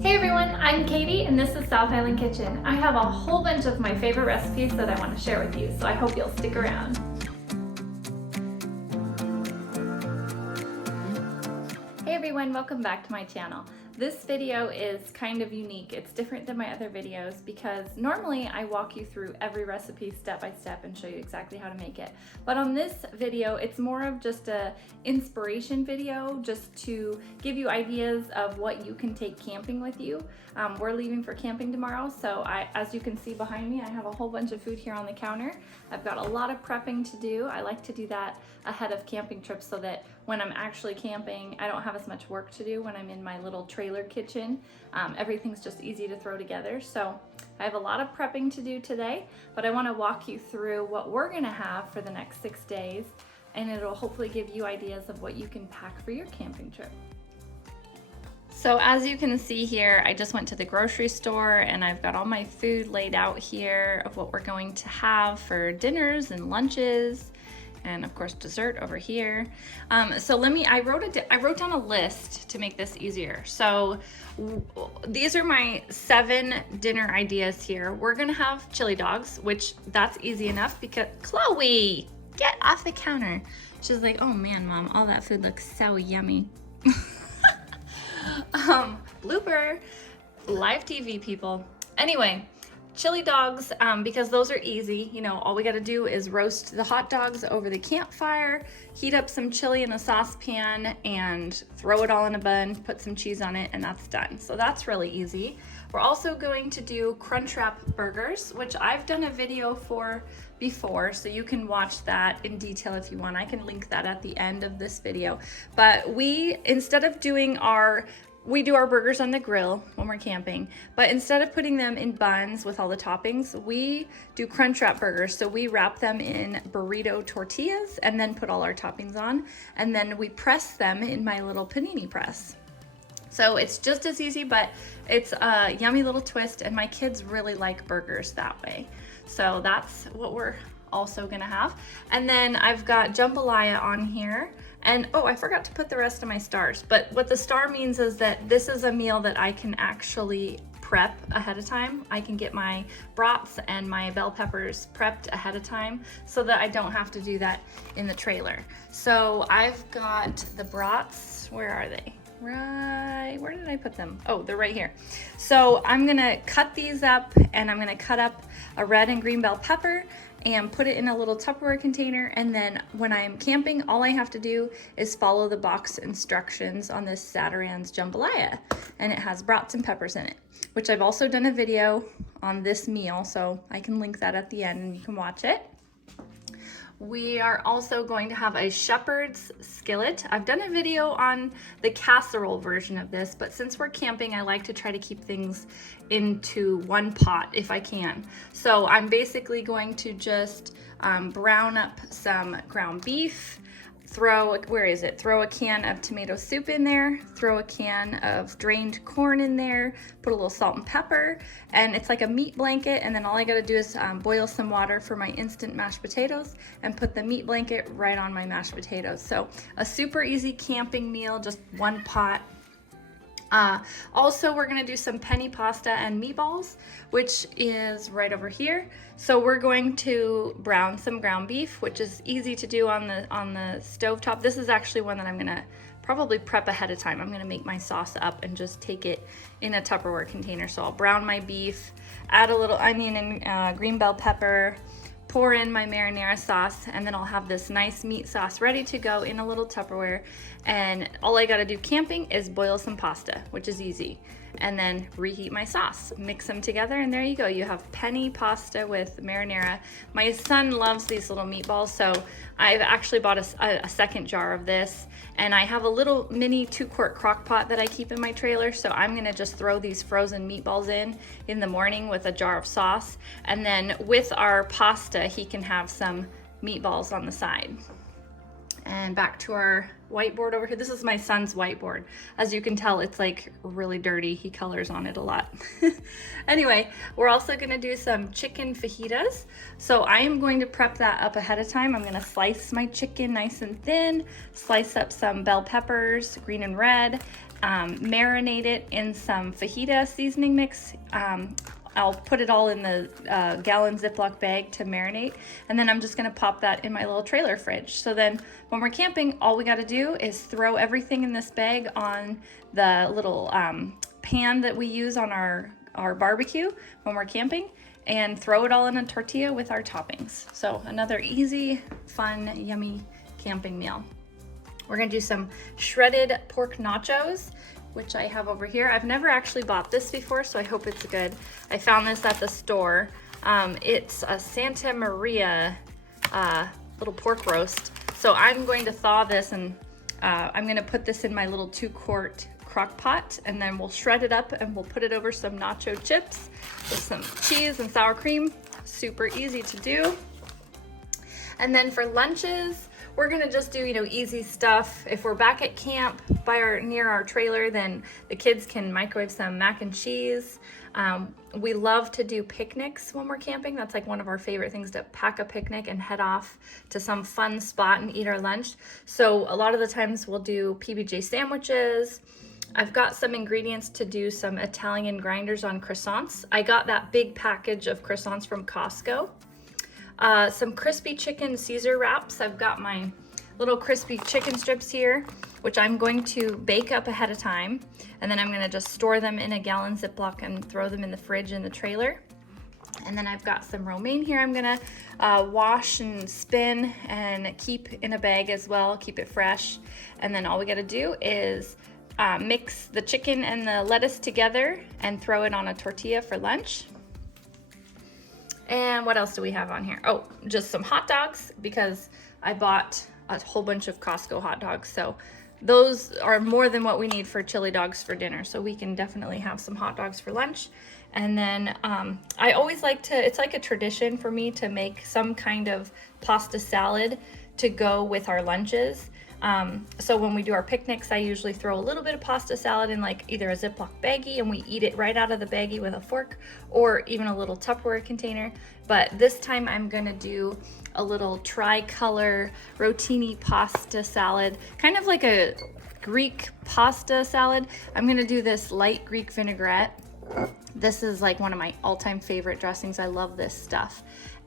Hey everyone, I'm Katie and this is South Island Kitchen. I have a whole bunch of my favorite recipes that I want to share with you, so I hope you'll stick around. Hey everyone, welcome back to my channel. This video is kind of unique. It's different than my other videos because normally I walk you through every recipe step by step and show you exactly how to make it. But on this video, it's more of just a inspiration video just to give you ideas of what you can take camping with you. We're leaving for camping tomorrow, so as you can see behind me, I have a whole bunch of food here on the counter. I've got a lot of prepping to do. I like to do that ahead of camping trips so that when I'm actually camping, I don't have as much work to do when I'm in my little trailer kitchen. Everything's just easy to throw together. So I have a lot of prepping to do today, but I want to walk you through what we're going to have for the next 6 days, and it'll hopefully give you ideas of what you can pack for your camping trip. So as you can see here, I just went to the grocery store and I've got all my food laid out here of what we're going to have for dinners and lunches, and of course dessert over here. I wrote down a list to make this easier. So these are my 7 dinner ideas here. We're gonna have chili dogs, which that's easy enough because Chloe, get off the counter. She's like, oh man, Mom, all that food looks so yummy. Blooper, live TV people. Anyway, chili dogs, because those are easy. You know, all we gotta do is roast the hot dogs over the campfire, heat up some chili in a saucepan and throw it all in a bun, put some cheese on it, and that's done. So that's really easy. We're also going to do Crunchwrap burgers, which I've done a video for before, so you can watch that in detail if you want. I can link that at the end of this video. But instead of doing we do our burgers on the grill when we're camping, but instead of putting them in buns with all the toppings, we do Crunchwrap burgers. So we wrap them in burrito tortillas and then put all our toppings on, and then we press them in my little panini press. So it's just as easy, but it's a yummy little twist, and my kids really like burgers that way. So that's what we're also gonna have. And then I've got jambalaya on here. And oh, I forgot to put the rest of my stars. But what the star means is that this is a meal that I can actually prep ahead of time. I can get my brats and my bell peppers prepped ahead of time so that I don't have to do that in the trailer. So I've got the brats, where are they? Right, where did I put them? Oh, they're right here. So I'm gonna cut these up, and I'm gonna cut up a red and green bell pepper and put it in a little Tupperware container. And then when I'm camping, all I have to do is follow the box instructions on this Zatarain's jambalaya, and it has brats and peppers in it, which I've also done a video on this meal, so I can link that at the end and you can watch it. We are also going to have a shepherd's skillet. I've done a video on the casserole version of this, but since we're camping, I like to try to keep things into one pot if I can. So I'm basically going to just brown up some ground beef, throw a can of tomato soup in there, throw a can of drained corn in there, put a little salt and pepper, and it's like a meat blanket. And then all I gotta do is boil some water for my instant mashed potatoes and put the meat blanket right on my mashed potatoes. So a super easy camping meal, just one pot. Also, we're gonna do some penne pasta and meatballs, which is right over here. So we're going to brown some ground beef, which is easy to do on the stovetop. This is actually one that I'm gonna probably prep ahead of time. I'm gonna make my sauce up and just take it in a Tupperware container. So I'll brown my beef, add a little onion and green bell pepper, pour in my marinara sauce, and then I'll have this nice meat sauce ready to go in a little Tupperware. And all I gotta do camping is boil some pasta, which is easy, and then reheat my sauce, mix them together, and there you go. You have penne pasta with marinara. My son loves these little meatballs, so I've actually bought a second jar of this, and I have a little mini 2-quart crock pot that I keep in my trailer, so I'm gonna just throw these frozen meatballs in the morning with a jar of sauce, and then with our pasta, he can have some meatballs on the side. And back to our whiteboard over here. This is my son's whiteboard. As you can tell, it's like really dirty. He colors on it a lot. Anyway, we're also gonna do some chicken fajitas. So I am going to prep that up ahead of time. I'm gonna slice my chicken nice and thin, slice up some bell peppers, green and red, marinate it in some fajita seasoning mix. I'll put it all in the gallon Ziploc bag to marinate, and then I'm just gonna pop that in my little trailer fridge. So then when we're camping, all we gotta do is throw everything in this bag on the little pan that we use on our barbecue when we're camping, and throw it all in a tortilla with our toppings. So another easy, fun, yummy camping meal. We're gonna do some shredded pork nachos, which I have over here. I've never actually bought this before, so I hope it's good. I found this at the store. It's a Santa Maria little pork roast. So I'm going to thaw this, and I'm gonna put this in my little 2-quart crock pot, and then we'll shred it up and we'll put it over some nacho chips with some cheese and sour cream. Super easy to do. And then for lunches, we're gonna just do, easy stuff. If we're back at camp near our trailer, then the kids can microwave some mac and cheese. We love to do picnics when we're camping. That's like one of our favorite things, to pack a picnic and head off to some fun spot and eat our lunch. So a lot of the times we'll do PBJ sandwiches. I've got some ingredients to do some Italian grinders on croissants. I got that big package of croissants from Costco. Some crispy chicken Caesar wraps. I've got my little crispy chicken strips here, which I'm going to bake up ahead of time. And then I'm gonna just store them in a gallon Ziploc and throw them in the fridge in the trailer. And then I've got some romaine here I'm gonna wash and spin and keep in a bag as well, keep it fresh. And then all we gotta do is mix the chicken and the lettuce together and throw it on a tortilla for lunch. And what else do we have on here? Oh, just some hot dogs, because I bought a whole bunch of Costco hot dogs. So those are more than what we need for chili dogs for dinner. So we can definitely have some hot dogs for lunch. And then I always like to, it's like a tradition for me to make some kind of pasta salad to go with our lunches. So when we do our picnics, I usually throw a little bit of pasta salad in like either a Ziploc baggie, and we eat it right out of the baggie with a fork, or even a little Tupperware container. But this time I'm gonna do a little tricolor rotini pasta salad, kind of like a Greek pasta salad. I'm gonna do this light Greek vinaigrette. This is like one of my all-time favorite dressings. I love this stuff.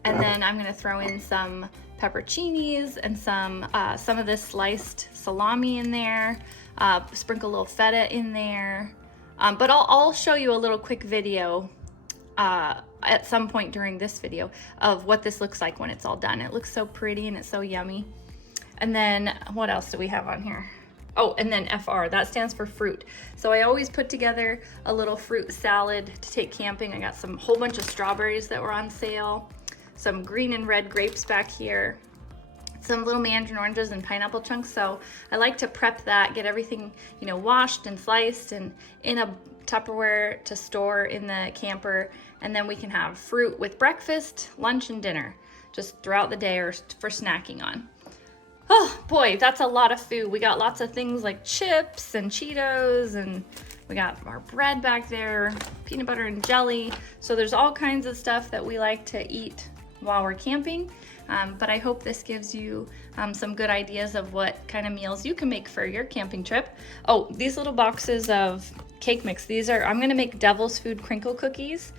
And then I'm gonna throw in some pepperoncinis and some of this sliced salami in there, sprinkle a little feta in there. But I'll show you a little quick video at some point during this video of what this looks like when it's all done. It looks so pretty and it's so yummy. And then what else do we have on here? Oh, and then FR, that stands for fruit. So I always put together a little fruit salad to take camping. I got some whole bunch of strawberries that were on sale, some green and red grapes back here, some little mandarin oranges and pineapple chunks. So I like to prep that, get everything, washed and sliced and in a Tupperware to store in the camper. And then we can have fruit with breakfast, lunch, and dinner just throughout the day or for snacking on. Oh boy, that's a lot of food. We got lots of things like chips and Cheetos, and we got our bread back there, peanut butter and jelly. So there's all kinds of stuff that we like to eat while we're camping. But I hope this gives you some good ideas of what kind of meals you can make for your camping trip. Oh, these little boxes of cake mix. I'm gonna make Devil's Food crinkle cookies,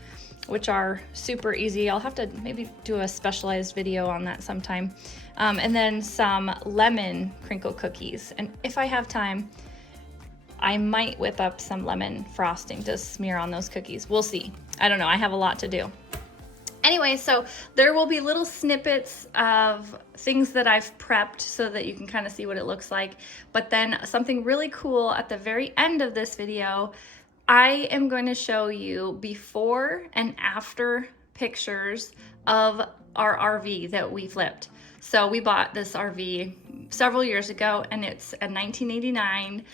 which are super easy. I'll have to maybe do a specialized video on that sometime. And then some lemon crinkle cookies. And if I have time, I might whip up some lemon frosting to smear on those cookies. We'll see. I don't know, I have a lot to do. Anyway, so there will be little snippets of things that I've prepped so that you can kind of see what it looks like. But then something really cool at the very end of this video, I am going to show you before and after pictures of our RV that we flipped. So we bought this RV several years ago, and it's a 1989,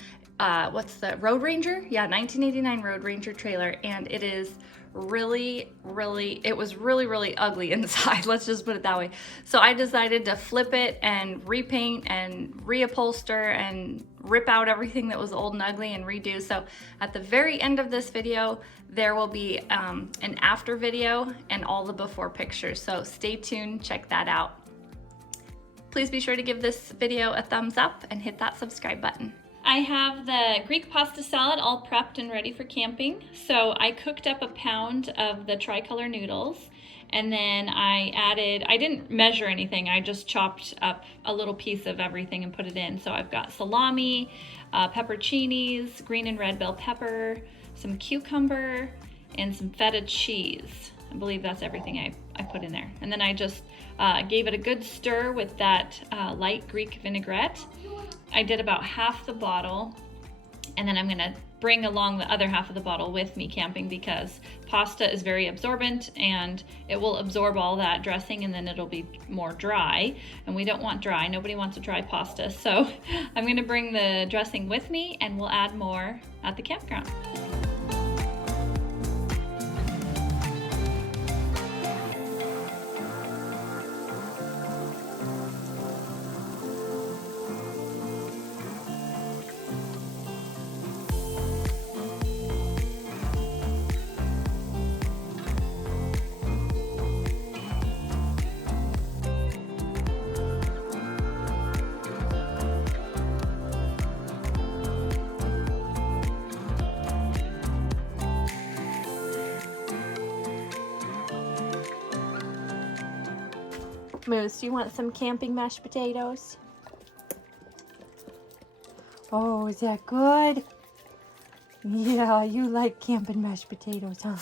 what's the Road Ranger? Yeah, 1989 Road Ranger trailer, and it is really ugly inside. Let's just put it that way. So I decided to flip it and repaint and reupholster and rip out everything that was old and ugly and redo. So at the very end of this video, there will be an after video and all the before pictures. So stay tuned, check that out. Please be sure to give this video a thumbs up and hit that subscribe button. I have the Greek pasta salad all prepped and ready for camping. So I cooked up a pound of the tricolor noodles, and then I didn't measure anything, I just chopped up a little piece of everything and put it in. So I've got salami, pepperoncinis, green and red bell pepper, some cucumber, and some feta cheese. I believe that's everything I put in there. And then I just gave it a good stir with that light Greek vinaigrette. I did about half the bottle, and then I'm gonna bring along the other half of the bottle with me camping because pasta is very absorbent and it will absorb all that dressing and then it'll be more dry, and we don't want dry. Nobody wants a dry pasta. So I'm gonna bring the dressing with me and we'll add more at the campground. Moose, you want some camping mashed potatoes? Oh, is that good? Yeah, you like camping mashed potatoes, huh?